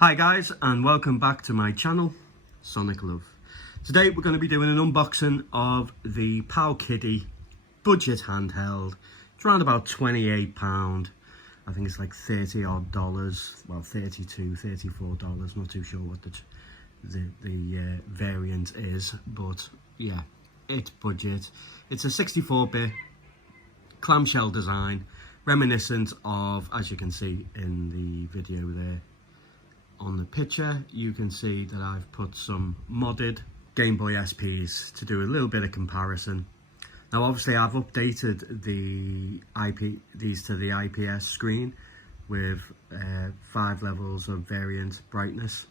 Hi guys, and welcome back to my channel, Sonic Love. Today we're going to be doing an unboxing of the Powkiddy budget handheld. It's around about £28. I think it's like $30 odd, well $32, $34, not too sure what the variant is, but yeah, it's budget. It's a 64-bit clamshell design, reminiscent of, as you can see in the video there, on the picture you can see that I've put some modded Gameboy SPs to do a little bit of comparison. Now obviously I've updated these to the IPS screen with 5 levels of variant brightness.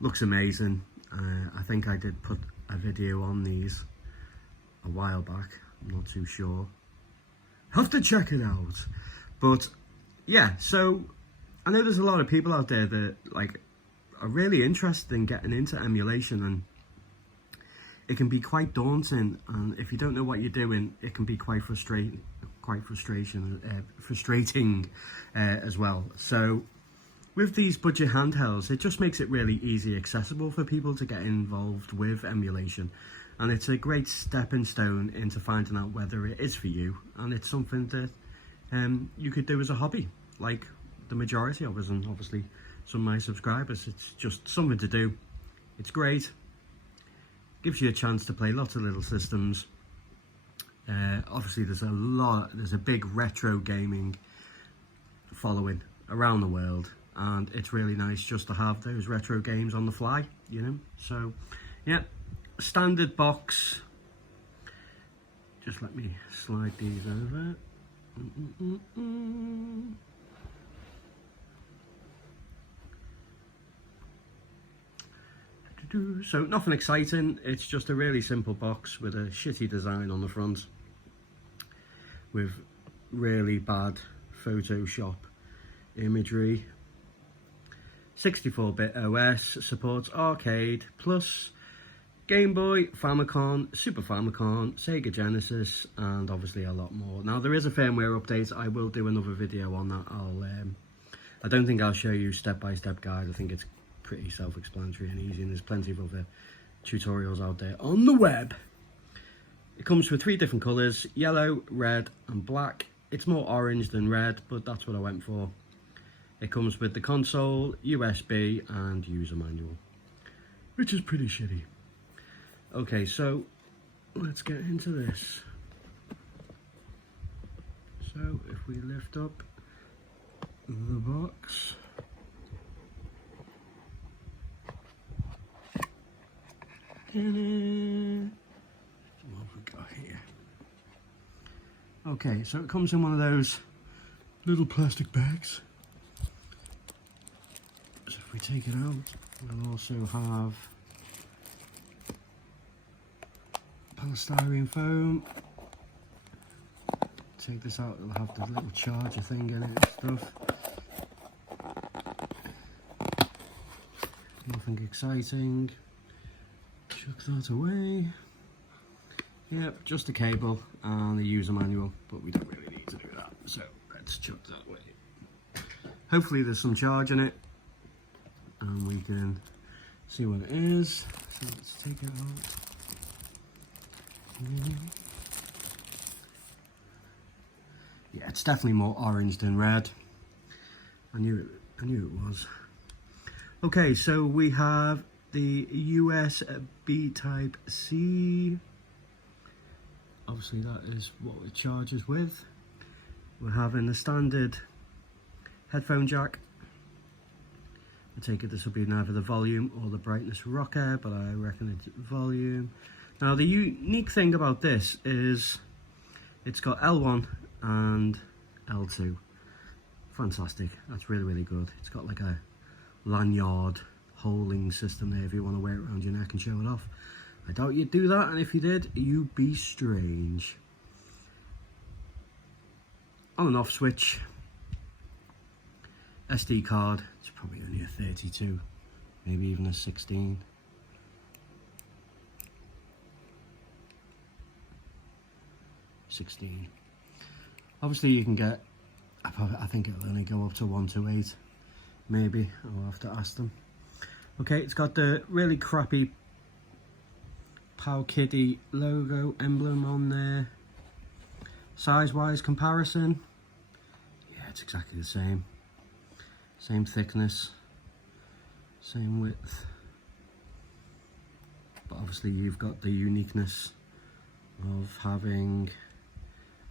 Looks amazing. I think I did put a video on these a while back, I'm not too sure. Have to check it out. But yeah, so I know there's a lot of people out there that are really interested in getting into emulation, and it can be quite daunting, and if you don't know what you're doing, it can be quite frustrating as well. So with these budget handhelds, it just makes it really easy accessible for people to get involved with emulation, and it's a great stepping stone into finding out whether it is for you, and it's something that you could do as a hobby, like the majority of us, and obviously some of my subscribers. It's just something to do. It's great, gives you a chance to play lots of little systems. Obviously there's a big retro gaming following around the world, and it's really nice just to have those retro games on the fly, you know. So yeah, standard box. Just let me slide these over. So nothing exciting, it's just a really simple box with a shitty design on the front with really bad Photoshop imagery. 64-bit OS, supports arcade, plus Game Boy, Famicom, Super Famicom, Sega Genesis, and obviously a lot more. Now there is a firmware update. I will do another video on that. I don't think I'll show you step-by-step guide. I think it's pretty self-explanatory and easy, and there's plenty of other tutorials out there on the web. It comes with 3 different colours: yellow, red and black. It's more orange than red, but that's what I went for. It comes with the console, USB and user manual, which is pretty shitty. Okay, so let's get into this. So if we lift up the box, what have we got here? Okay, so it comes in one of those little plastic bags. So if we take it out, we'll also have polystyrene foam. Take this out, it'll have the little charger thing in it and stuff. Nothing exciting. Chuck that away. Yep, just a cable and a user manual, but we don't really need to do that, so let's chuck that away. Hopefully there's some charge in it and we can see what it is. So let's take it out. Yeah, it's definitely more orange than red. I knew it was. Okay, so we have the USB type C. Obviously that is what it charges with. We're having the standard headphone jack. I take it this will be neither the volume or the brightness rocker, but I reckon it's volume. Now the unique thing about this is it's got L1 and L2. Fantastic, that's really, really good. It's got like a lanyard holding system there if you want to wear it around your neck and show it off. I doubt you'd do that, and if you did, you'd be strange. On and off switch. SD card, it's probably only a 32, maybe even a 16. Obviously you can get, I think it'll only go up to 128 Maybe I'll have to ask them. Okay, it's got the really crappy Powkiddy logo emblem on there. Size-wise comparison, yeah, it's exactly the same. Same thickness, same width. But obviously you've got the uniqueness of having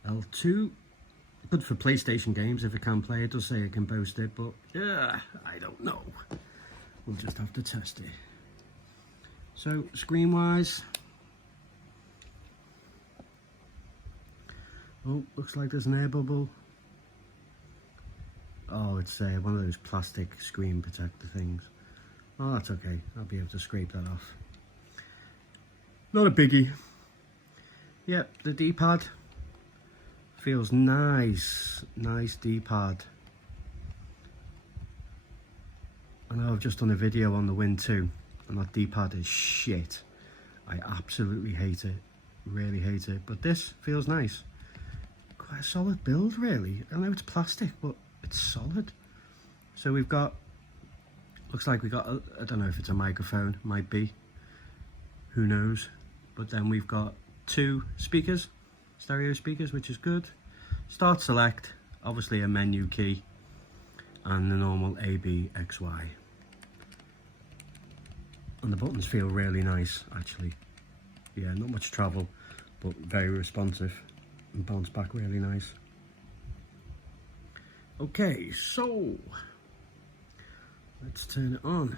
L2. Good for PlayStation games if it can play. It does say it can boast it, but yeah, I don't know. We'll just have to test it. So screen wise, oh, looks like there's an air bubble. Oh, it's one of those plastic screen protector things. Oh, that's okay. I'll be able to scrape that off. Not a biggie. Yep, the D-pad feels nice. Nice D-pad. I know I've just done a video on the Win 2, and that D-pad is shit. I absolutely hate it. Really hate it. But this feels nice. Quite a solid build, really. I know it's plastic, but it's solid. So we've got, looks like we got, I don't know if it's a microphone, might be, who knows. But then we've got 2 speakers, stereo speakers, which is good. Start select, obviously a menu key, and the normal A, B, X, Y. And the buttons feel really nice, actually. Yeah, not much travel, but very responsive and bounce back really nice. Okay, so let's turn it on.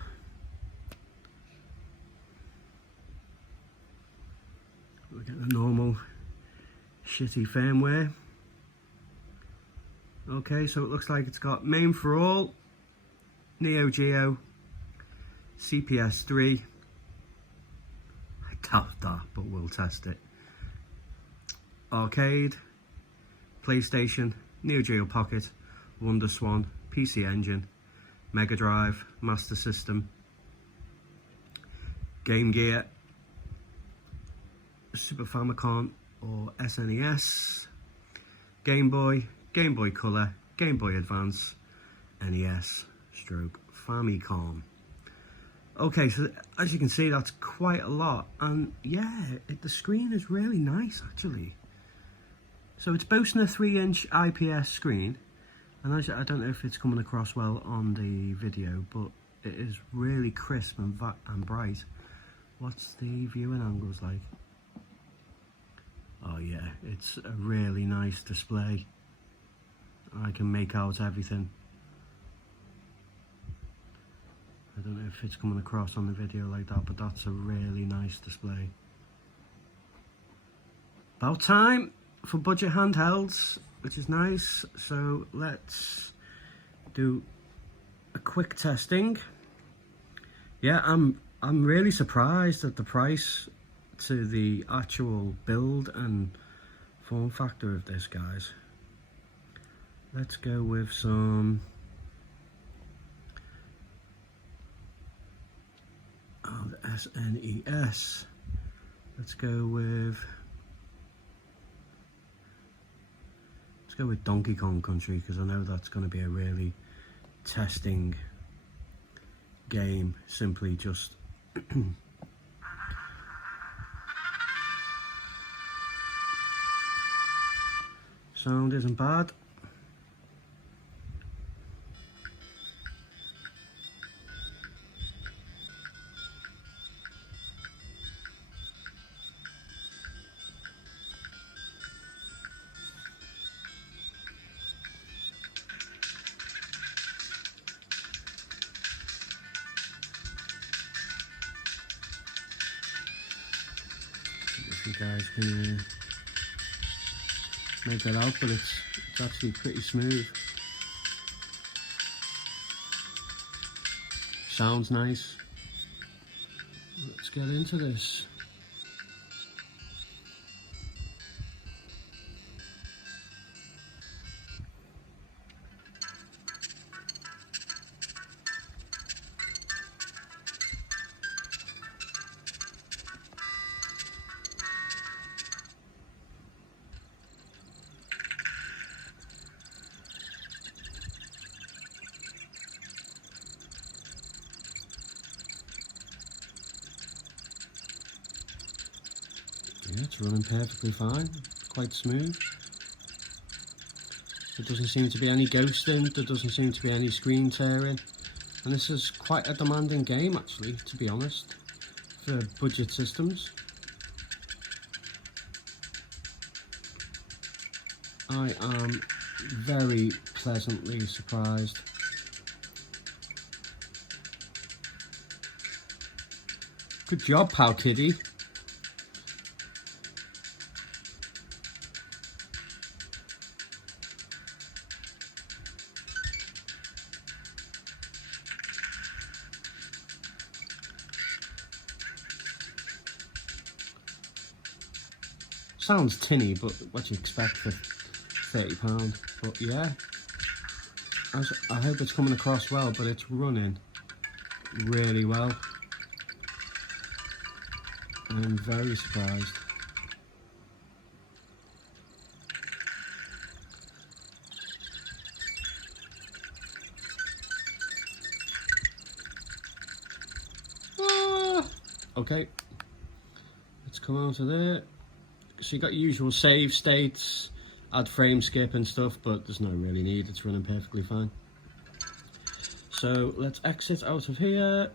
We'll get the normal shitty firmware. Okay, so it looks like it's got MAME for all, Neo Geo, CPS 3. I doubt that, but we'll test it. Arcade, PlayStation, Neo Geo Pocket, Wonder Swan, PC Engine, Mega Drive, Master System, Game Gear, Super Famicom or SNES, Game Boy, Game Boy Color, Game Boy Advance, NES, stroke Famicom. Okay, so as you can see, that's quite a lot, and yeah, the screen is really nice actually. So it's boasting a 3-inch IPS screen, and I don't know if it's coming across well on the video, but it is really crisp and bright. What's the viewing angles like? Oh yeah, it's a really nice display. I can make out everything. I don't know if it's coming across on the video like that, but that's a really nice display. About time for budget handhelds, which is nice. So let's do a quick testing. Yeah, I'm really surprised at the price to the actual build and form factor of this, guys. Let's go with some the SNES. Let's go with Donkey Kong Country, because I know that's going to be a really testing game. Simply just sound isn't bad. If you guys can make that out, but it's actually pretty smooth. Sounds nice. Let's get into this. Yeah, it's running perfectly fine, quite smooth. There doesn't seem to be any ghosting, there doesn't seem to be any screen tearing. And this is quite a demanding game actually, to be honest, for budget systems. I am very pleasantly surprised. Good job, Powkiddy. Sounds tinny, but what do you expect for £30? But yeah, I hope it's coming across well, but it's running really well. I'm very surprised. Okay, let's come out of there. So you got your usual save states, add frame skip and stuff, but there's no really need, it's running perfectly fine. So let's exit out of here.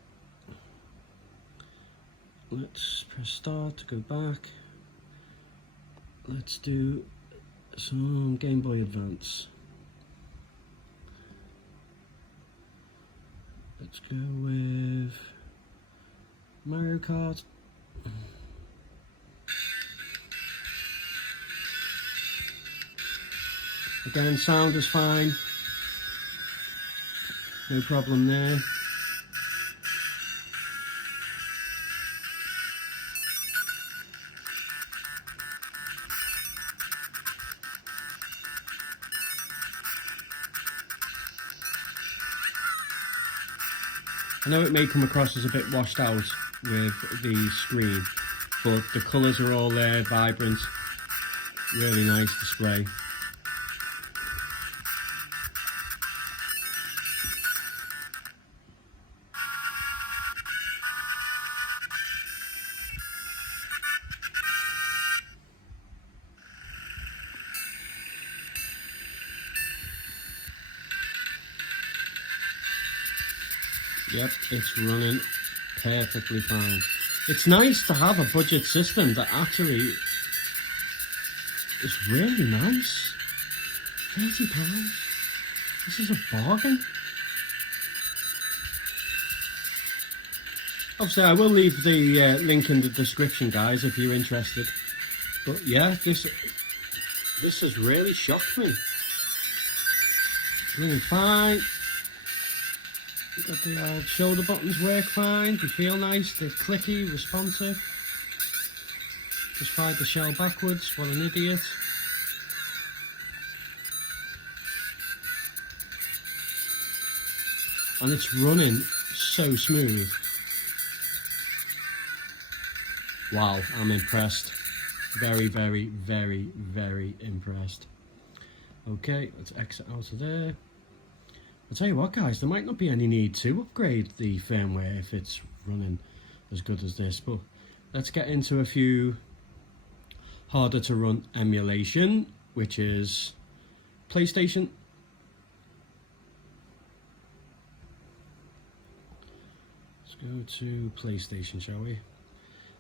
Let's press start to go back. Let's do some Game Boy Advance. Let's go with Mario Kart. Again, sound is fine. No problem there. I know it may come across as a bit washed out with the screen, but the colours are all there, vibrant, really nice display. Yep, it's running perfectly fine. It's nice to have a budget system that actually is really nice. £30. This is a bargain. Obviously, I will leave the link in the description, guys, if you're interested. But yeah, this has really shocked me. It's running fine. Got the shoulder buttons work fine, they feel nice, they're clicky, responsive. Just fired the shell backwards, what an idiot. And it's running so smooth. Wow, I'm impressed. Very, very, very, very impressed. Okay, let's exit out of there. I'll tell you what, guys, there might not be any need to upgrade the firmware if it's running as good as this, but let's get into a few harder to run emulation, which is PlayStation. Let's go to PlayStation, shall we?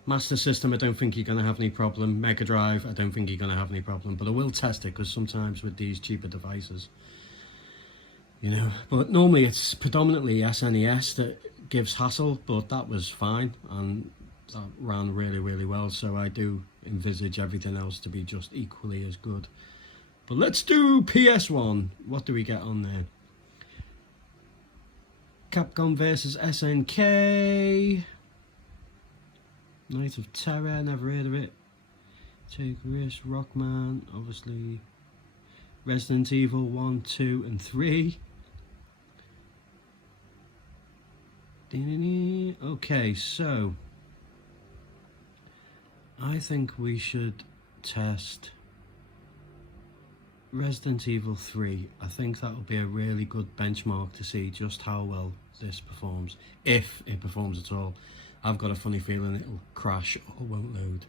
Master System, I don't think you're going to have any problem. Mega Drive, I don't think you're going to have any problem, but I will test it because sometimes with these cheaper devices, you know, but normally it's predominantly SNES that gives hassle, but that was fine and that ran really, really well. So I do envisage everything else to be just equally as good. But let's do PS1. What do we get on there? Capcom versus SNK. Night of Terror, never heard of it. Take Risk, Rockman, obviously. Resident Evil 1, 2 and 3. Okay, so I think we should test Resident Evil 3. I think that will be a really good benchmark to see just how well this performs, if it performs at all. I've got a funny feeling it'll crash or won't load.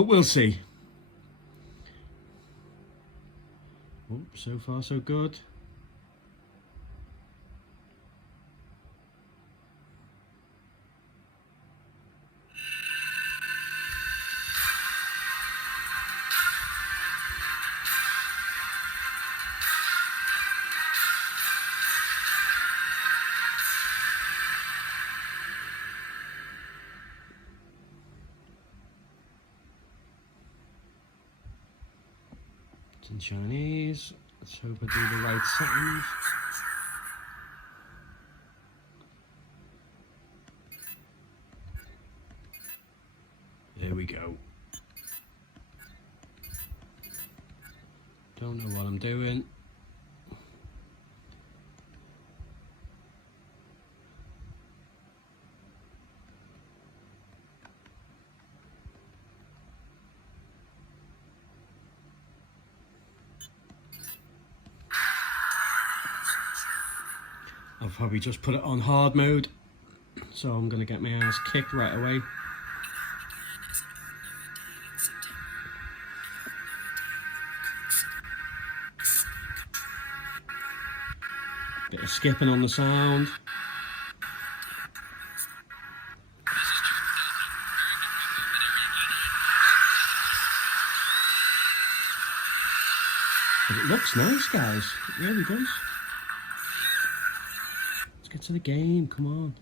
but we'll see. Oh, so far so good. In Chinese. Let's hope I do the right settings. There we go. Don't know what I'm doing. I've probably just put it on hard mode, so I'm going to get my ass kicked right away. Bit of skipping on the sound. But it looks nice, guys. It really does. Let's get to the game, come on.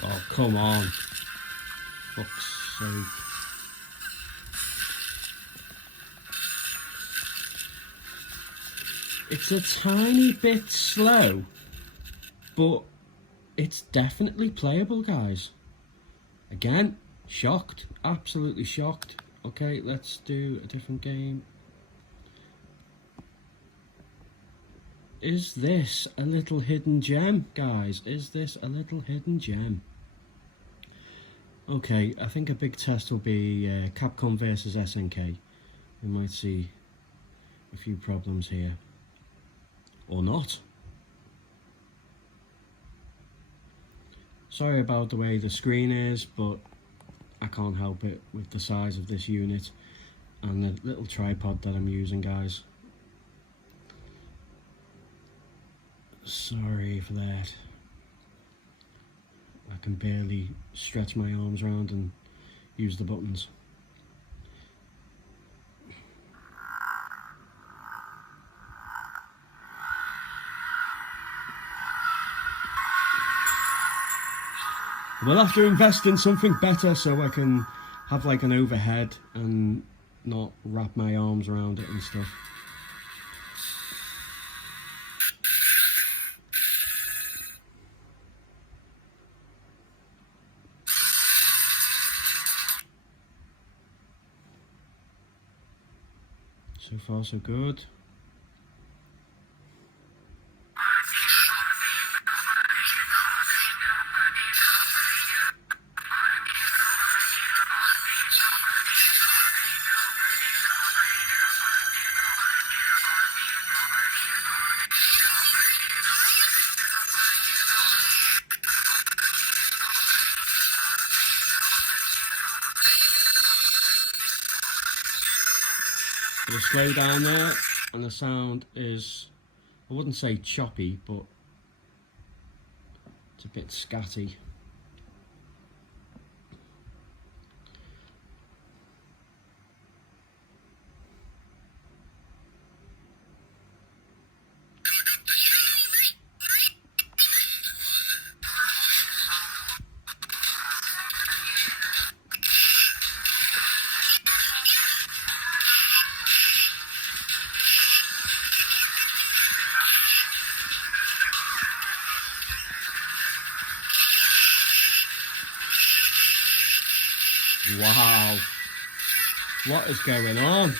Oh, come on. Fuck's sake. It's a tiny bit slow, but it's definitely playable, guys. Again, shocked. Absolutely shocked. Okay, let's do a different game. Is this a little hidden gem, guys? Is this a little hidden gem? Okay, I think a big test will be Capcom versus SNK. We might see a few problems here. Or not. Sorry about the way the screen is, but I can't help it with the size of this unit and the little tripod that I'm using, guys. Sorry for that. I can barely stretch my arms around and use the buttons. We'll have to invest in something better so I can have like an overhead and not wrap my arms around it and stuff. So far so good. Bit of slow down there, and the sound is, I wouldn't say choppy, but it's a bit scatty. Wow. What is going on?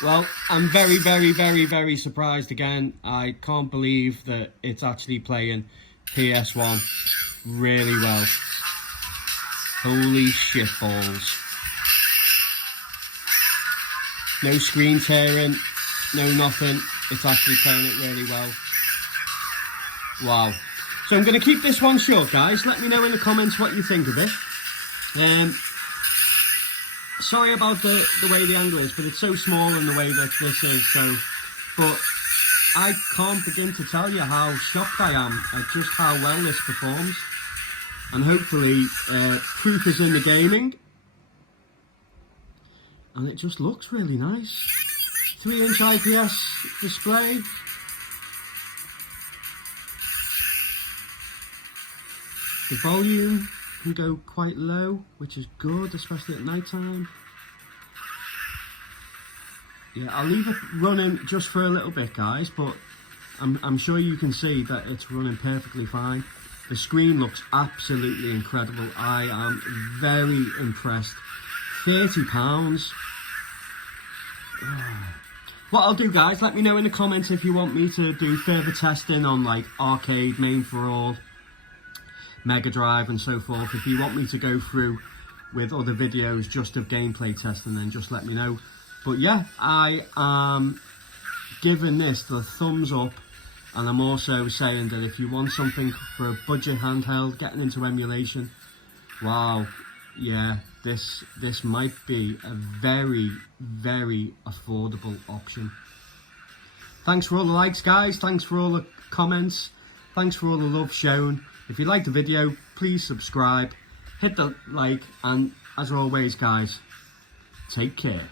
Well, I'm very surprised again. I can't believe that it's actually playing PS1 really well. Holy shit balls. No screen tearing, no nothing. It's actually playing it really well. Wow. So I'm going to keep this one short, guys. Let me know in the comments what you think of it. Sorry about the way the angle is, but it's so small in the way that this is, so, but I can't begin to tell you how shocked I am at just how well this performs. And hopefully proof is in the gaming, and it just looks really nice. 3-inch IPS display. The volume can go quite low, which is good, especially at night time. Yeah, I'll leave it running just for a little bit, guys, but I'm sure you can see that it's running perfectly fine. The screen looks absolutely incredible. I am very impressed. £30. What I'll do, guys, let me know in the comments if you want me to do further testing on like arcade, main for all, Mega Drive and so forth. If you want me to go through with other videos just of gameplay testing, then just let me know. But yeah, I am giving this the thumbs up, and I'm also saying that if you want something for a budget handheld, getting into emulation, wow, yeah, this might be a very affordable option. Thanks for all the likes, guys. Thanks for all the comments. Thanks for all the love shown. If you liked the video, please subscribe, hit the like, and as always, guys, take care.